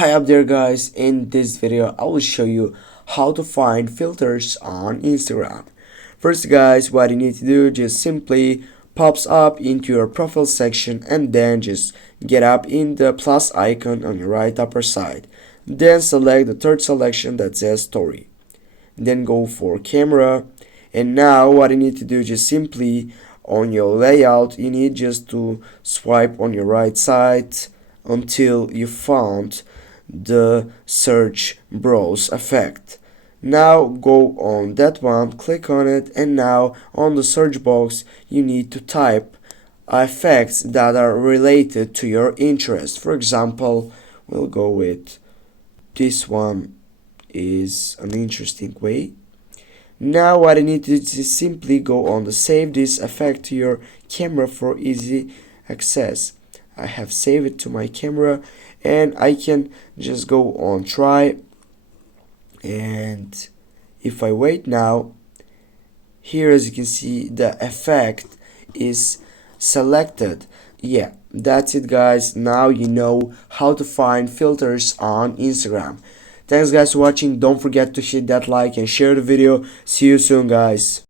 Hi up there guys, in this video I will show you how to find filters on Instagram. First guys, what you need to do, just simply pops up into your profile section and then just get up in the plus icon on your right upper side. Then select the third selection that says story. Then go for camera, and now what you need to do, just simply on your layout you need just to swipe on your right side until you found the search browse effect. Now go on that one, click on it, and now on the search box you need to type effects that are related to your interest. For example, we'll go with this one is an interesting way. Now what I need to do is simply go on the save this effect to your camera for easy access. I have saved it to my camera and I can just go on try, and if I wait now, here as you can see the effect is selected. Yeah, that's it guys. Now you know how to find filters on Instagram. Thanks guys for watching. Don't forget to hit that like and share the video. See you soon guys.